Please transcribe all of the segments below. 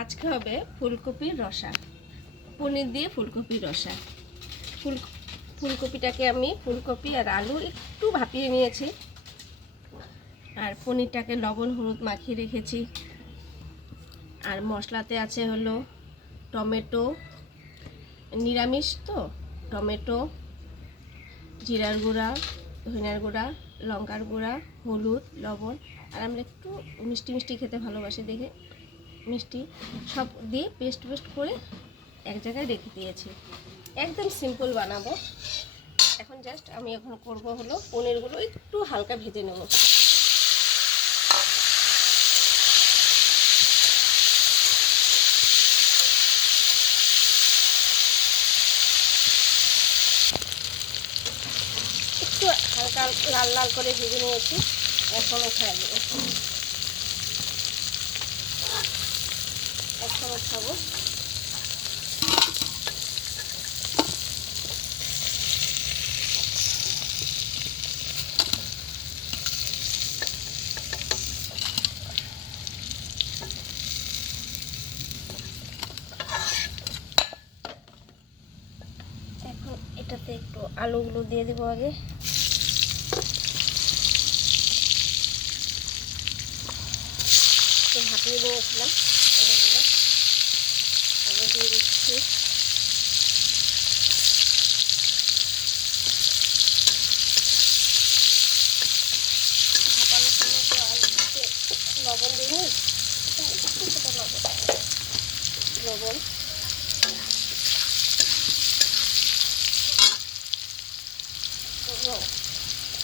আজকে হবে ফুলকপির রসা, পনির দিয়ে ফুলকপির রসা। ফুলকপিটাকে আমি ফুলকপি আর আলু একটু ভাপিয়ে নিয়েছি, আর পনিরটাকে লবণ হলুদ মাখিয়ে রেখেছি। আর মশলাতে আছে হলো টমেটো, নিরামিষ তো, টমেটো, জিরার গুঁড়া, ধনিয়ার গুঁড়া, লঙ্কার গুঁড়া, হলুদ, লবণ। আর আমরা একটু মিষ্টি মিষ্টি খেতে ভালোবাসি দেখে মিষ্টি সব দিয়ে পেস্ট করে এক জায়গায় রেখে দিয়েছি। একদম সিম্পল বানাবো। এখন জাস্ট আমি এখন করব হলো পনিরগুলো একটু হালকা ভেজে নেব। একটু হালকা লাল লাল করে ভেজে নিয়েছি, এখন উঠায় দেবো। এখন উঠাবো। এখন এটাতে একটু আলুগুলো দিয়ে দেবো আগে। একটু ভাপিয়ে নিয়েছিলাম, আলুগুলো আলু দিয়ে দিচ্ছি। ভাপানোর সময় তো আলুতে লবণ দিই, একটু সেটা লবণ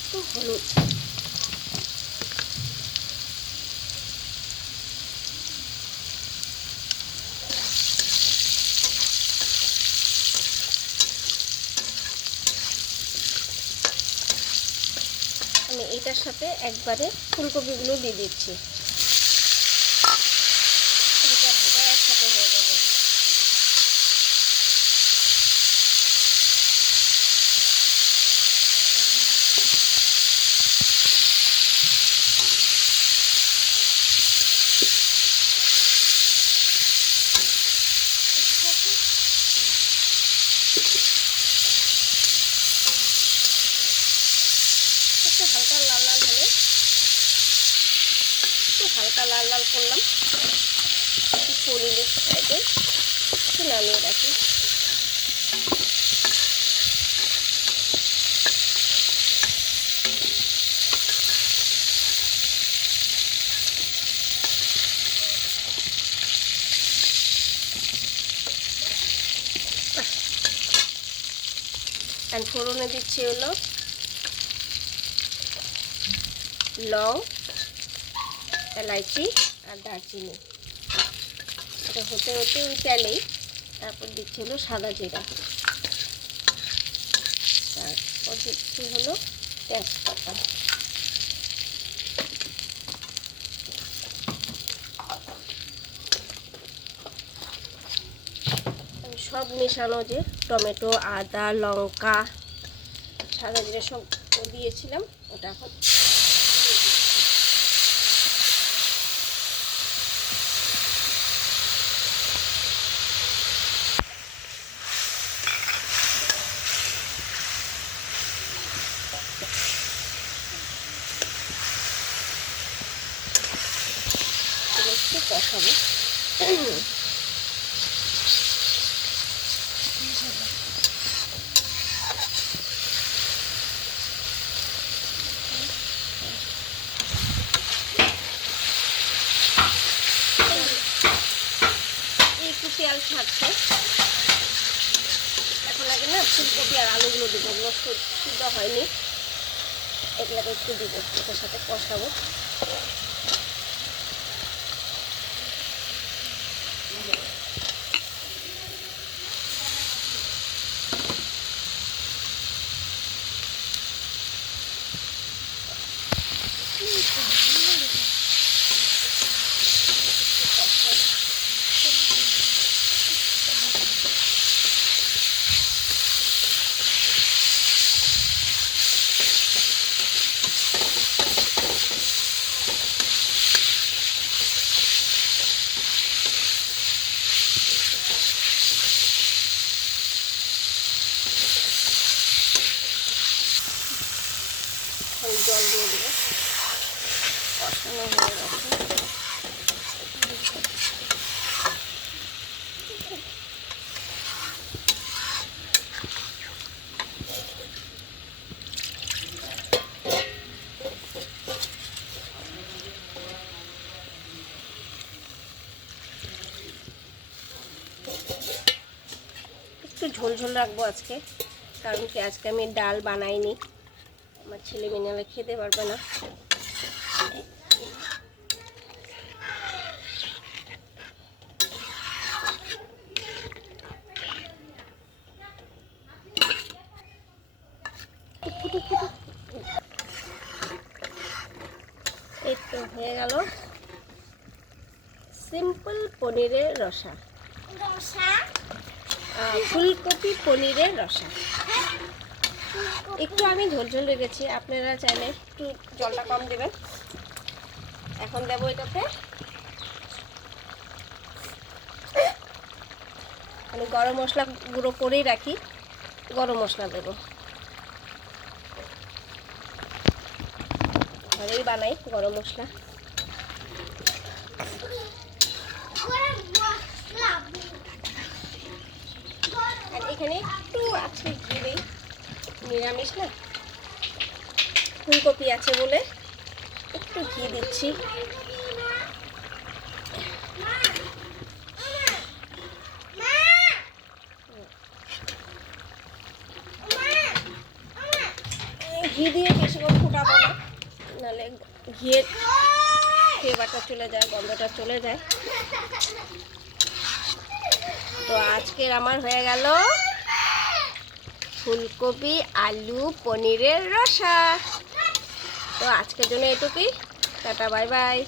একটু হলুদ। আমি এইটার সাথে একবারে ফুলকপিগুলো দিয়ে দিচ্ছি, দুটা ভাজা একসাথে হয়ে যাবে। একটু হালকা লাল লাল হলে, একটু হালকা লাল লাল করলাম, পনিরের সাইডে একটু নামিয়ে রাখি। আর ফোড়নে দিচ্ছি হলো লং, এলাইচি আর দারচিনি। এটা হতে হতে ওই তেলেই তারপর দিচ্ছি হলো সাদা জিরা, তারপর দিচ্ছি হলো তেজপাতা। সব মেশানো, যে টমেটো, আদা, লঙ্কা, সাদা জিরা সব দিয়েছিলাম, ওটা এখন একটু কষাবো। একটু তেল ছাড়ছে, এখন আগে না ফুলকপি আর আলুগুলো দেবো, ওগুলো সিদ্ধ হয়নি, এগুলোকে একটু দিব, এটার সাথে কষাবো। একটু ঝোল ঝোল রাখবো আজকে, কারণ কি আজকে আমি ডাল বানাইনি, আমার ছেলে মেয়ে খেতে পারবে না। এই তো হয়ে গেল সিম্পল পনিরের রসা, ফুলকপি পনিরের রসা। একটু আমি ঝোল ঝোল রেখেছি, আপনারা চাইলে একটু জলটা কম দেবেন। এখন দেবো এটাতে আমি গরম মশলা গুঁড়ো করেই রাখি, গরম মশলা দেবো, ঘরেই বানাই গরম মশলা। আর এখানে একটু আছে ঘি দেই, নিরামিষ না, ফুলকপি আছে বলে একটু ঘি দিচ্ছি। ঘি দিয়ে বেশিক্ষণ ফুটাবো না, নাহলে ঘিয়ের ফ্লেভারটা চলে যায়, গন্ধটা চলে যায়। তো আজকের আমার হয়ে গেল ফুলকপি আলু পনিরের রসা। তো আজকের জন্য এটুকুই, টাটা বাই বাই।